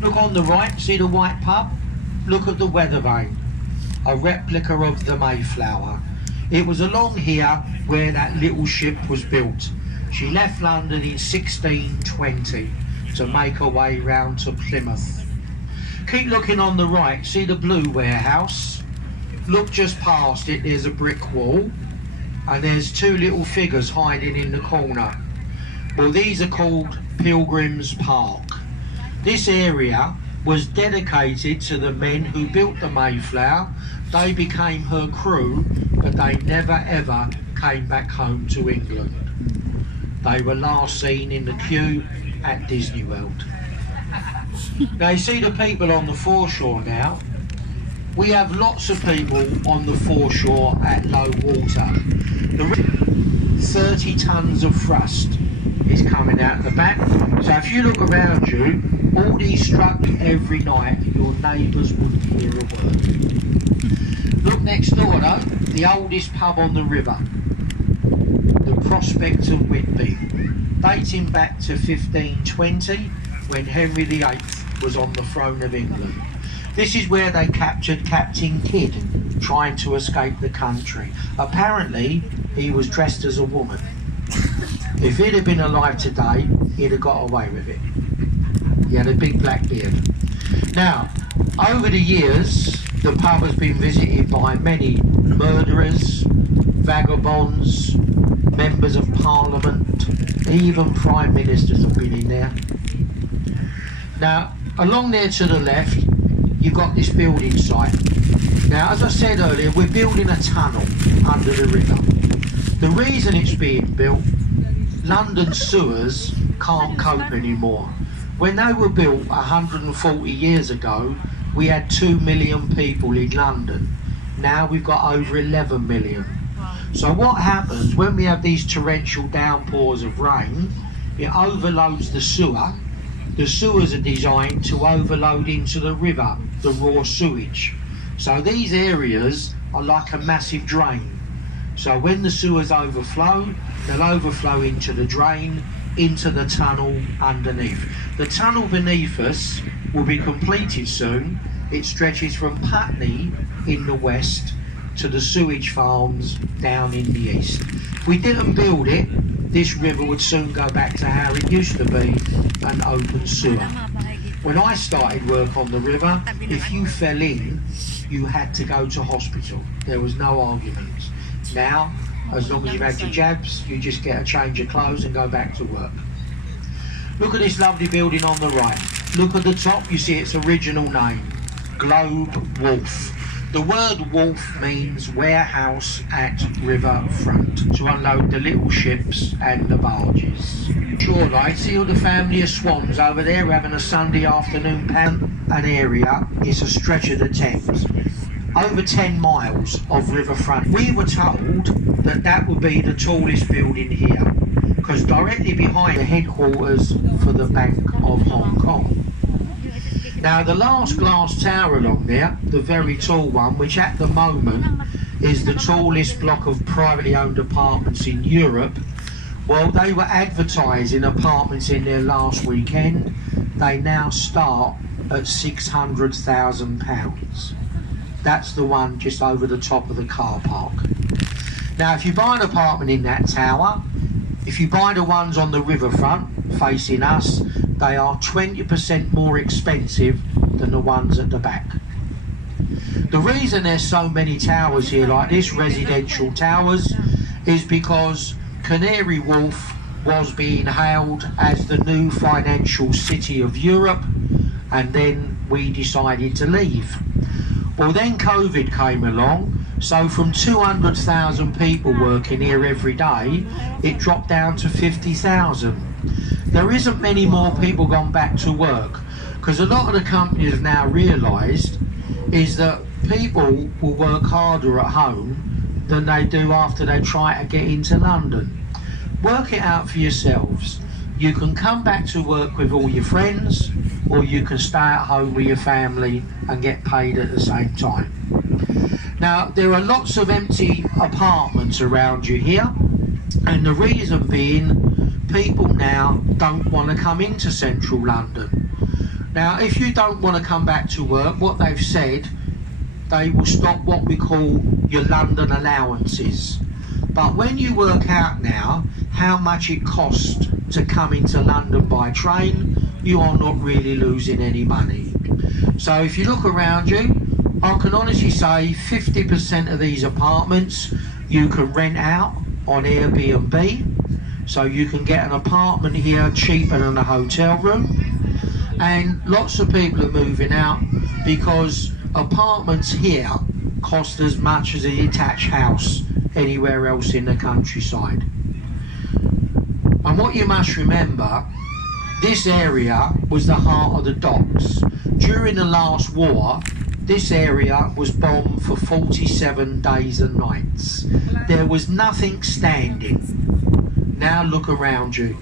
Look on the right, see the white pub? Look at the weather vane, a replica of the Mayflower. It was along here where that little ship was built. She left London in 1620 to make her way round to Plymouth. Keep looking on the right, see the blue warehouse? Look just past it, there's a brick wall, and there's two little figures hiding in the corner. Well, these are called Pilgrims Park. This area was dedicated to the men who built the Mayflower. They became her crew, but they never ever came back home to England. They were last seen in the queue at Disney World. Now you see the people on the foreshore now. We have lots of people on the foreshore at low water. 30 tons of thrust is coming out the back. So if you look around you, all these struck every night, your neighbours wouldn't hear a word. Look next door though, the oldest pub on the river, the Prospect of Whitby, dating back to 1520 when Henry VIII was on the throne of England. This is where they captured Captain Kidd trying to escape the country. Apparently he was dressed as a woman. If he'd have been alive today, he'd have got away with it. He had a big black beard. Now, over the years, the pub has been visited by many murderers, vagabonds, members of parliament, even prime ministers have been in there. Now, along there to the left, you've got this building site. Now, as I said earlier, we're building a tunnel under the river. The reason it's being built, London sewers can't cope anymore. When they were built 140 years ago, we had 2 million people in London. Now we've got over 11 million. So what happens when we have these torrential downpours of rain, it overloads the sewer. The sewers are designed to overload into the river, the raw sewage. So these areas are like a massive drain. So when the sewers overflow, they'll overflow into the drain, into the tunnel underneath. The tunnel beneath us will be completed soon. It stretches from Putney in the west to the sewage farms down in the east. If we didn't build it, this river would soon go back to how it used to be, an open sewer. When I started work on the river, if you fell in, you had to go to hospital. There was no arguments. Now, as long as you've had your jabs, you just get a change of clothes and go back to work. Look at this lovely building on the right. Look at the top, you see its original name, Globe Wharf. The word wharf means warehouse at river front, to unload the little ships and the barges. Shoreline, see all the family of swans over there having a Sunday afternoon pan? An area, it's a stretch of the Thames. Over 10 miles of riverfront. We were told that that would be the tallest building here, because directly behind the headquarters for the Bank of Hong Kong. Now the last glass tower along there, the very tall one, which at the moment is the tallest block of privately owned apartments in Europe, well, they were advertising apartments in there last weekend. They now start at £600,000. That's the one just over the top of the car park. Now if you buy an apartment in that tower, if you buy the ones on the riverfront facing us, they are 20% more expensive than the ones at the back. The reason there's so many towers here like this, residential towers, is because Canary Wharf was being hailed as the new financial city of Europe, and then we decided to leave. Well, then COVID came along, so from 200,000 people working here every day, it dropped down to 50,000. There isn't many more people gone back to work, because a lot of the companies have now realised is that people will work harder at home than they do after they try to get into London. Work it out for yourselves. You can come back to work with all your friends, or you can stay at home with your family and get paid at the same time. Now, there are lots of empty apartments around you here, and the reason being, people now don't want to come into central London. Now, if you don't want to come back to work, what they've said, they will stop what we call your London allowances. But when you work out now how much it costs to come into London by train, you are not really losing any money. So if you look around you, I can honestly say 50% of these apartments you can rent out on Airbnb. So you can get an apartment here cheaper than a hotel room. And lots of people are moving out because apartments here cost as much as a detached house anywhere else in the countryside. And what you must remember, this area was the heart of the docks. During the last war, this area was bombed for 47 days and nights. There was nothing standing. Now look around you.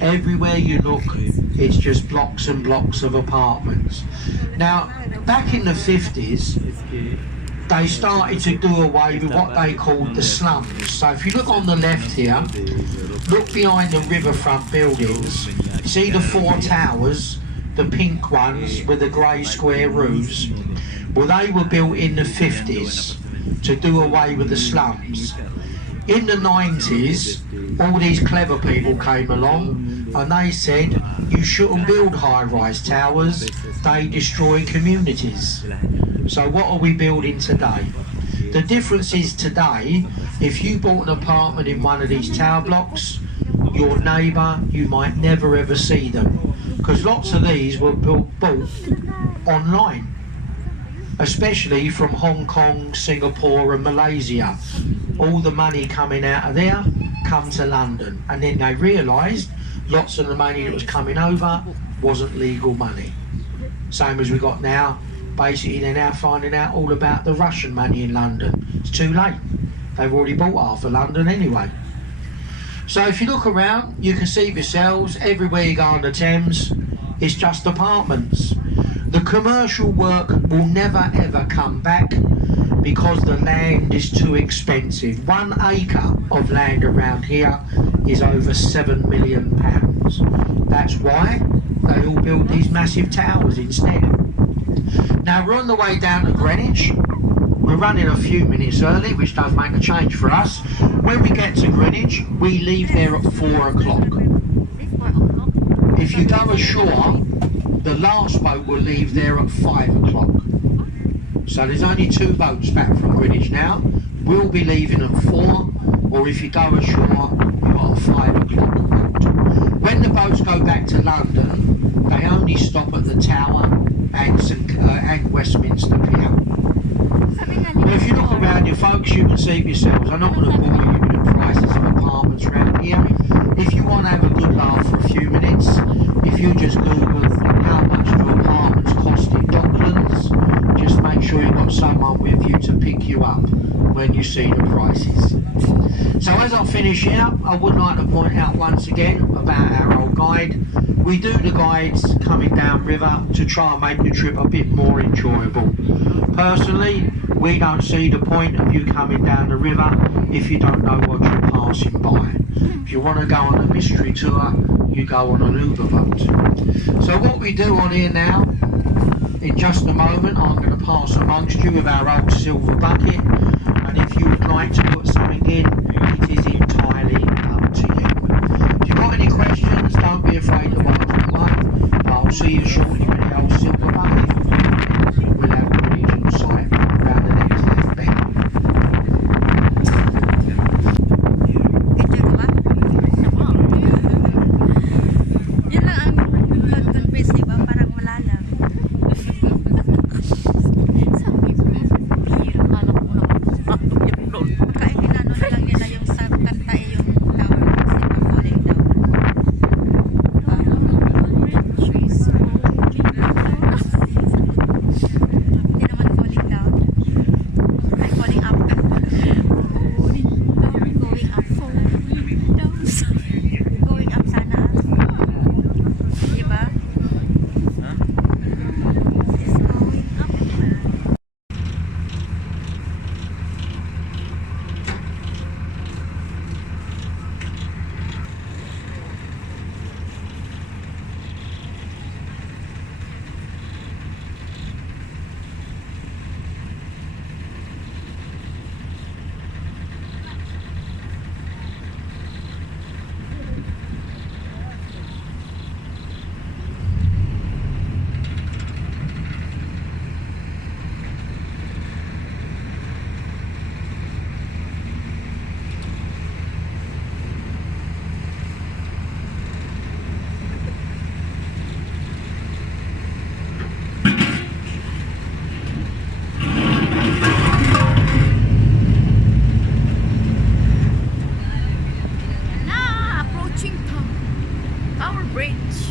Everywhere you look, it's just blocks and blocks of apartments. Now, back in the 50s, they started to do away with what they called the slums. So if you look on the left here, look behind the riverfront buildings, see the 4 towers, the pink ones with the grey square roofs. Well, they were built in the 50s to do away with the slums. In the 90s, all these clever people came along and they said, you shouldn't build high-rise towers, they destroy communities. So what are we building today? The difference is today, if you bought an apartment in one of these tower blocks, your neighbour, you might never ever see them. Because lots of these were bought online, especially from Hong Kong, Singapore and Malaysia. All the money coming out of there come to London, and then they realised lots of the money that was coming over wasn't legal money. Same as we got now. Basically they're now finding out all about the Russian money in London. It's too late. They've already bought half of London anyway. So if you look around, you can see yourselves, everywhere you go on the Thames, it's just apartments. The commercial work will never ever come back because the land is too expensive. 1 acre of land around here is over £7 million. That's why they all built these massive towers instead. Now we're on the way down to Greenwich. We're running a few minutes early, which does make a change for us. When we get to Greenwich, we leave there at 4 o'clock. If you go ashore, the last boat will leave there at 5 o'clock. So there's only 2 boats back from Greenwich now. We'll be leaving at 4, or if you go ashore, you've got a 5 o'clock boat. When the boats go back to London, they only stop at the Tower and Westminster Pier. Well, if you look around you folks, you can see yourselves. I'm not going to bore you with the prices of apartments around here. If you want to have a good laugh for a few minutes, if you just Google how much do apartments cost in Docklands, just make sure you've got someone with you to pick you up when you see the prices. So as I finish here, I would like to point out once again about our old guide. We do the guides coming down river to try and make the trip a bit more enjoyable. Personally, we don't see the point of you coming down the river if you don't know what you're passing by. If you want to go on a mystery tour, you go on an Uber boat. So what we do on here now, in just a moment, I'm going to pass amongst you with our old silver bucket, and if you would like to put something in, it is entirely up to you. If you've got any questions, don't be afraid to ask them away. I'll see you shortly with the old silver bucket. We'll have the regional site around the next left bend. Yun lang ang London base, diba? Parang wala lang. Sabi ko, hirap, alam ko naman. Kain ginano na lang nila yung sa kanta yung bridge.